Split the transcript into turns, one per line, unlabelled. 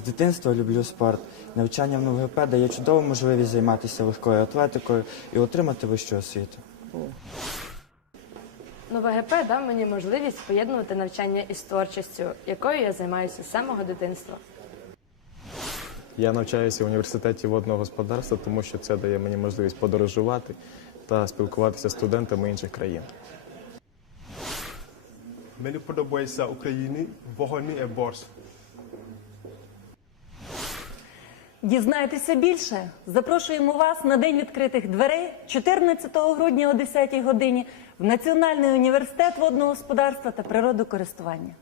дитинства люблю спорт. Навчання в НУВГП дає чудову можливість займатися легкою атлетикою і отримати вищу освіту.
Ну, ВГП дав мені можливість поєднувати навчання із творчістю, якою я займаюся з самого дитинства.
Я навчаюся в університеті водного господарства, тому що це дає мені можливість подорожувати та спілкуватися з студентами інших країн.
Мені подобається України, вогони і борщ.
Дізнайтеся більше. Запрошуємо вас на день відкритих дверей 14 грудня о 10 годині в Національний університет водного господарства та природокористування.